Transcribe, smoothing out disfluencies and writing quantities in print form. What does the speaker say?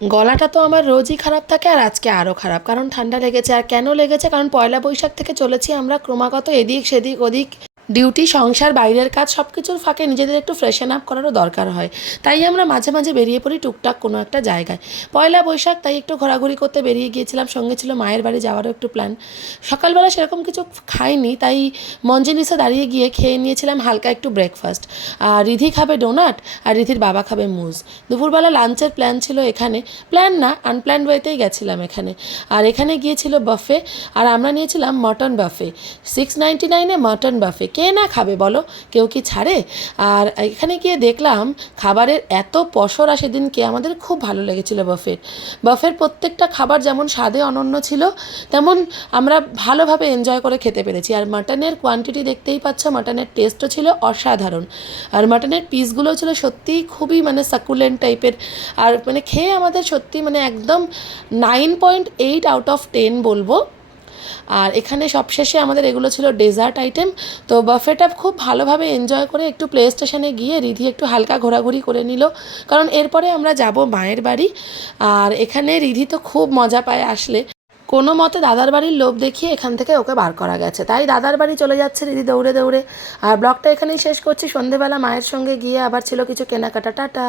গলাটা তো আমার রোজই খারাপ থাকে, আর আজকে আরও খারাপ, কারণ ঠান্ডা লেগেছে। আর কেন লেগেছে, কারণ পয়লা বৈশাখ থেকে চলেছি আমরা ক্রমাগত এদিক সেদিক ওদিক, ডিউটি, সংসার, বাইরের কাজ, সব কিছুর ফাঁকে নিজেদের একটু ফ্রেশন আপ করারও দরকার হয়। তাই আমরা মাঝে মাঝে বেরিয়ে পড়ি টুকটাক কোনো একটা জায়গায়। পয়লা বৈশাখ তাই একটু ঘোরাঘুরি করতে বেরিয়ে গিয়েছিলাম, সঙ্গে ছিল মায়ের বাড়ি যাওয়ারও একটু প্ল্যান। সকালবেলা সেরকম কিছু খাইনি, তাই মঞ্জিনিসে দাঁড়িয়ে গিয়ে খেয়ে নিয়েছিলাম হালকা একটু ব্রেকফাস্ট। আর রিধি খাবে ডোনাট, আর রিধির বাবা খাবে মুজ। দুপুরবেলা লাঞ্চের প্ল্যান ছিল এখানে, প্ল্যান না, আনপ্ল্যান্ড ওয়েতেই গেছিলাম এখানে। আর এখানে গিয়েছিল বাফে, আর আমরা নিয়েছিলাম মটন বাফে। 699-এ মটন বাফে, কে না খাবে বলো, কেউ কি ছাড়ে? আর এখানে গিয়ে দেখলাম খাবারের এত পসরা, সেদিনকে আমাদের খুব ভালো লেগেছিল বাফের প্রত্যেকটা খাবার যেমন স্বাদে অনন্য ছিল, তেমন আমরা ভালোভাবে এনজয় করে খেতে পেরেছি। আর মাটনের কোয়ান্টিটি দেখতেই পাচ্ছ, মাটনের টেস্টও ছিল অসাধারণ। আর মাটনের পিসগুলো ছিল সত্যিই খুবই মানে সাকুলেন্ট টাইপের। আর মানে খেয়ে আমাদের সত্যি মানে একদম 9.8/10 বলবো। আর এখানে সবশেষে আমাদের এগুলো ছিল ডেজার্ট আইটেম। তো বাফেটা খুব ভালোভাবে এনজয় করে একটু প্লে স্টেশনে গিয়ে রিধি একটু হালকা ঘোরাঘুরি করে নিল, কারণ এরপরে আমরা যাব মায়ের বাড়ি। আর এখানে রিধি তো খুব মজা পায় আসলে, কোনো মতে দাদার বাড়ির লোভ দেখিয়ে এখান থেকে ওকে বার করা গেছে, তাই দাদার বাড়ি চলে যাচ্ছে রিধি দৌড়ে দৌড়ে। আর ব্লগটা এখানেই শেষ করছি। সন্ধেবেলা মায়ের সঙ্গে গিয়ে আবার ছিল কিছু কেনাকাটা। টাটা।